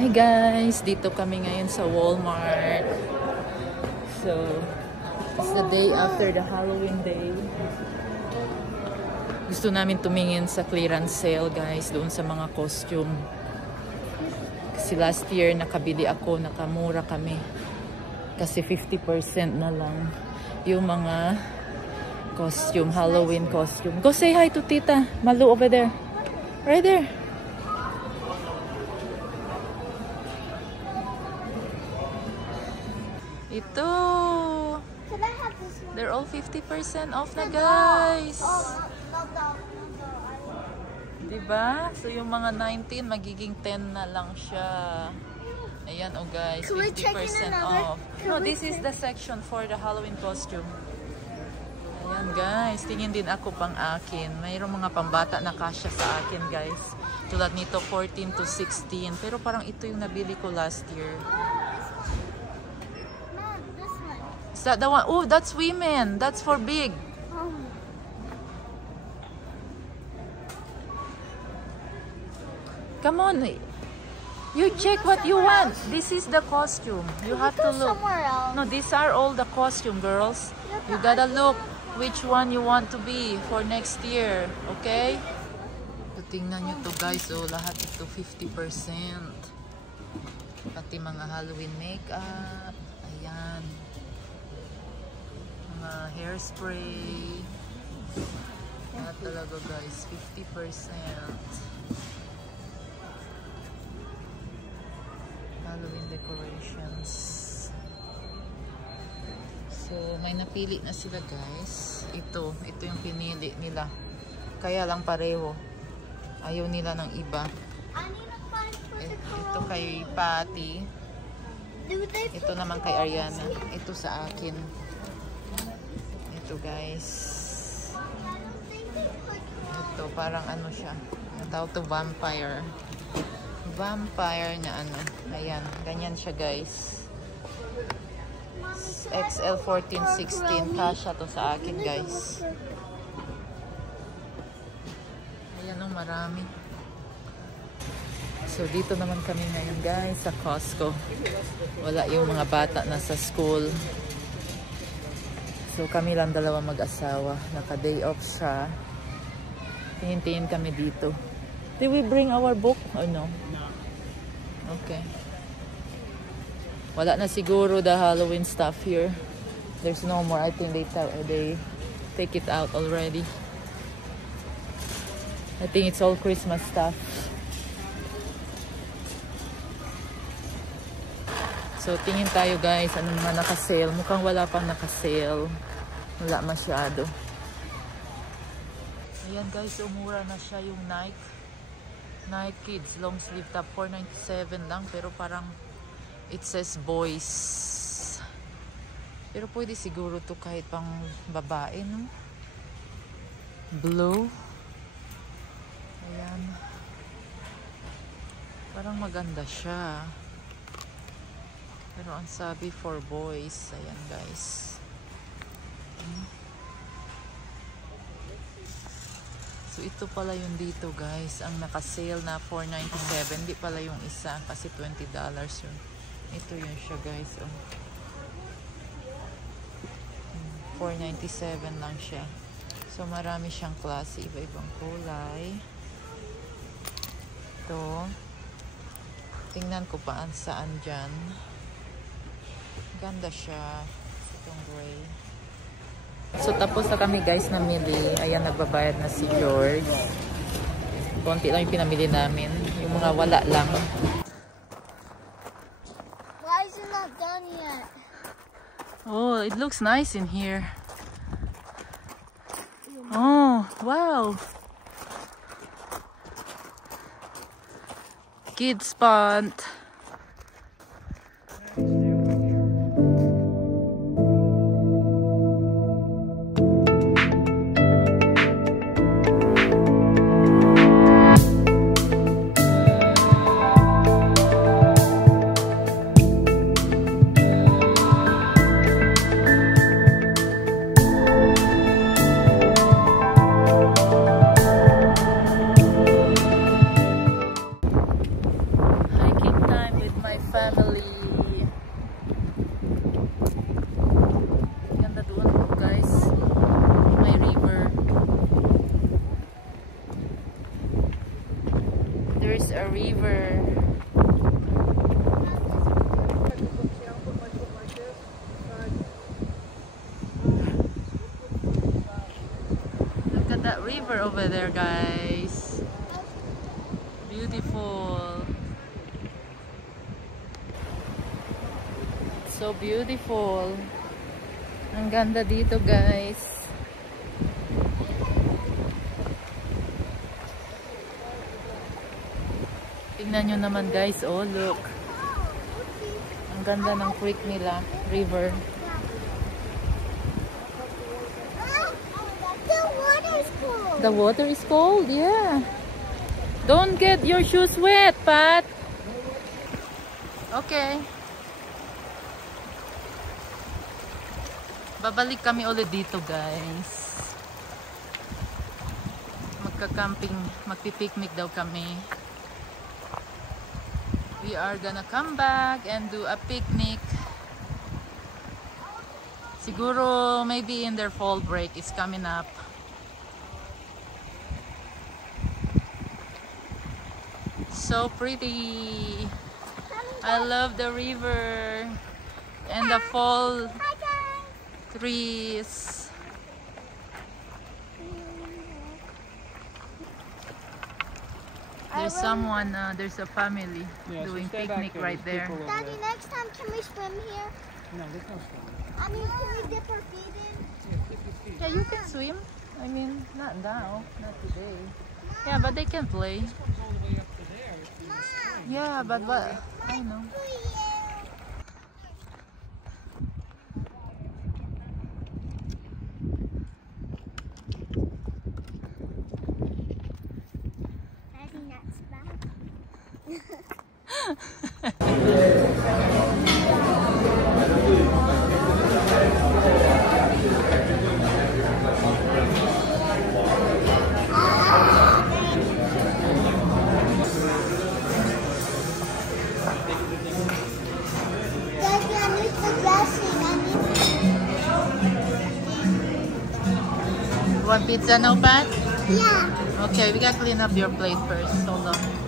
Hi guys! Dito kami ngayon sa Walmart. So, it's the day after the Halloween day. Gusto namin tumingin sa clearance sale guys, doon sa mga costume. Kasi last year nakabili ako, nakamura kami. Kasi 50% na lang yung mga costume, Halloween costume. Go say hi to Tita Malu over there. Right there. Ito. They're all 50% off na guys. Diba? So yung mga 19 magiging 10 na lang siya. Ayan oh guys, 50% off. No, this is the section for the Halloween costume. Ayan guys, tingin din ako pang akin. Mayroong mga pambata na kasya sa akin guys. Tulad nito 14 to 16. Pero parang ito yung nabili ko last year. Is that the one? Oh, that's women. That's for big. Come on. You check what you want. This is the costume. You have to look. No, these are all the costume, girls. You gotta look which one you want to be for next year. Okay? So, tingnan nyo to guys. So, lahat ito 50%. Pati mga Halloween makeup. Ayan. Mga hairspray. Lahat talaga guys. 50%. Halloween decorations. So, may napili na sila guys. Ito yung pinili nila. Kaya lang pareho. Ayaw nila ng iba. Ito kay Patty. Ito naman kay Ariana. Ito sa akin. Ito guys. Ito parang ano siya. Tawag to vampire. Vampire na ano. Ayan. Ganyan siya guys. XL 14-16. Kasha to sa akin guys. Ayan o, marami. So dito naman kami ngayon guys sa Costco. Wala yung mga bata na sa school. So kami lang dalawa mag-asawa. Naka-day off siya. Tingin-tingin kami dito. Did we bring our book or no? Okay. Wala na siguro the Halloween stuff here. There's no more. I think they take it out already. I think it's all Christmas stuff. So tingin tayo guys, ano naman naka-sale. Mukhang wala pang naka-sale. Wala masyado. Ayan guys, umura na siya yung Nike Kids long sleeve top. 497 lang, pero parang it says boys. Pero pwede siguro to kahit pang babae, no? Blue. Ayan. Parang maganda siya. Pero ang sabi for boys. Ayan guys. So ito pala yung dito guys. Ang naka-sale na 497. Hindi pala yung isa kasi $20 yun. Ito yun siya guys. Oh. 497 lang siya. So marami siyang klase. Iba-ibang kulay. Ito. Tingnan ko pa saan dyan. Ganda siya. Itong gray. So tapos na kami guys namili. Ayan, nagbabayad na si George. Konti lang yung pinamili namin. Yung mga wala lang. Why is it not done yet? Oh, it looks nice in here. Oh, wow. Kids spot. Hi, Kinta. family. Ganda doon po guys. May river. There's a river. Look at that river over there guys. Beautiful. So beautiful. Ang ganda dito guys. Tingnan nyo naman guys. Oh look. Ang ganda ng creek nila. River. The water is cold. The water is cold? Yeah. Don't get your shoes wet, Pat. Okay. Babalik kami ulit dito, guys. Magka-camping, magpi-picnic daw kami. We are gonna come back and do a picnic. Siguro, maybe in their fall break is coming up. So pretty. I love the river and the fall trees. There's someone, there's a family doing picnic right there. Daddy, next time can we swim here? No, there's no swimming. I mean, can we dip our feet in? Yeah, you can swim. I mean, not now, not today. Yeah, but they can play. This one's all the way up to there. It's in the spring. Yeah, but what? I know. Daddy, that's bad. Daddy, I need the dressing. Want pizza now, Pat? Yeah. Okay, we gotta clean up your plate first. Hold on.